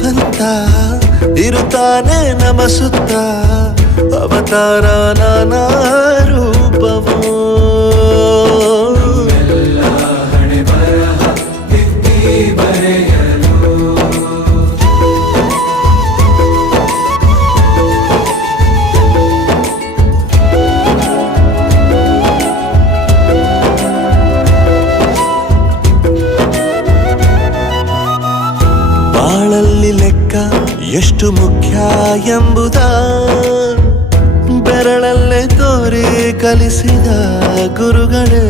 ಭಗವಂತ ಇರುತ್ತಾನೆ ನಮ ಸುತ್ತ ಅವತಾರ ನಾನಾ ರೂಪವೋ ಬಾಳಲ್ಲಿ ಲೆಕ್ಕ ಎಷ್ಟು ಮುಖ್ಯ ಎಂಬುದ ಬೆರಳಲ್ಲೇ ತೋರಿ ಕಲಿಸಿದ ಗುರುಗಳೇ